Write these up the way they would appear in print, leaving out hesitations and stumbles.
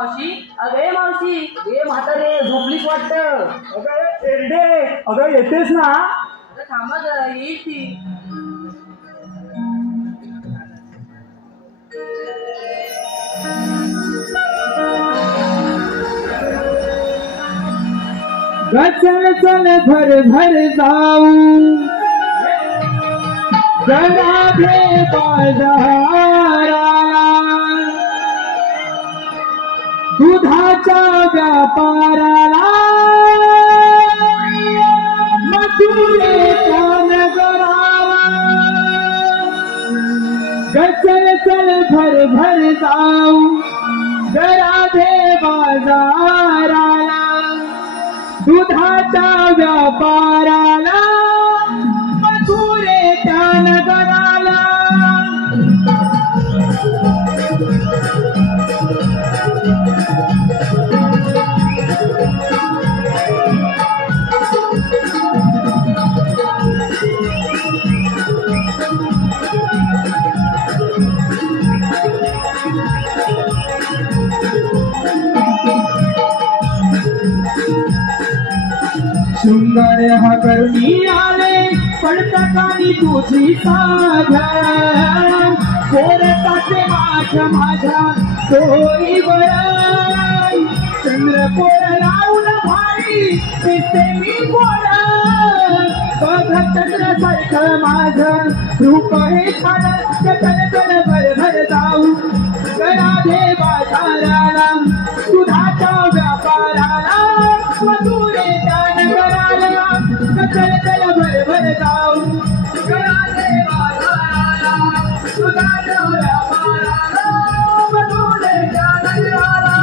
मावशी अगे मावशी ए म्हातारे झोपलीच वाटतं. अगं एरडे अगं येतेस ना. अगं थांबा जरा येईल ती. चल चल भर भर जाऊ राधे बाजाराला दुधाच्या व्यापाराला मथुरेच्या नगराला चल चल भर भर जाऊ राधे बाजाराला दुधाच्या व्यापाराला मथुरेच्या नगराला सुंदर हा करुणी आले पडता कानी तुझी साधन कोरताचे माझ्या तोईवर चंद्र कोर लावून भाई दिसते मी गोड बघ चंद्र सारखं माझं रूप हे छान चल चल भर भर जाऊ राधे बाजाराला दुधाच्या व्यापाराला मथुरेच्या नगराला चल चल भर भर जाऊ राधे बाजाराला दुधाच्या व्यापाराला मथुरेच्या नगराला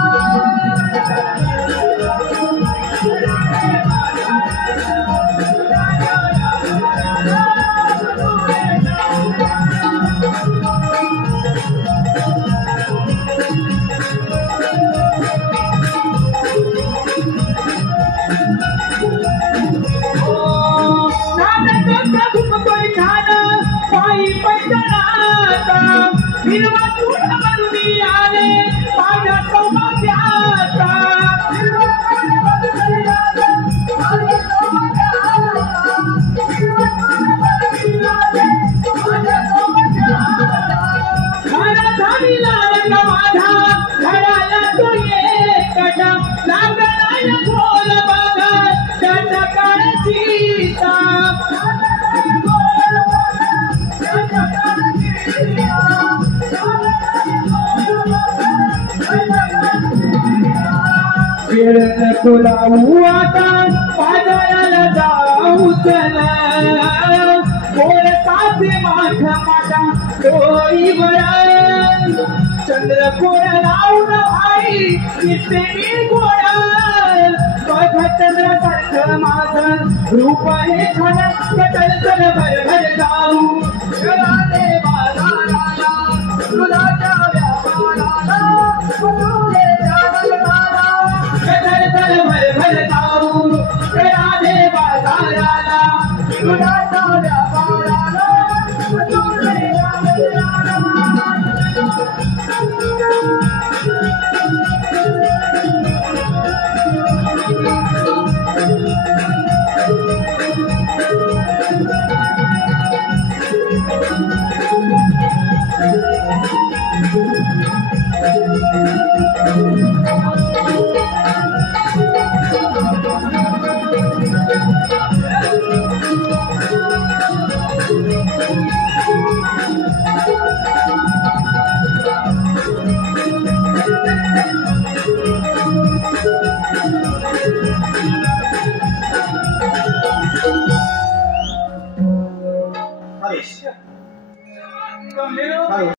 खुलावू आता बाजाराला जाऊ चला कोरताचे माझा डोईवर चंद्र कोर लावून भाई दिसते मी गोड बघ चंद्र सारखं माझं रूप हे छान चल चल भर भर जाऊ राधे बाजाराला दुधाच्या व्यापाराला मथुरेच्या नगराला चल चल भर भर जाऊ राधे बाजाराला दुधाच्या व्यापाराला मथुरेच्या नगराला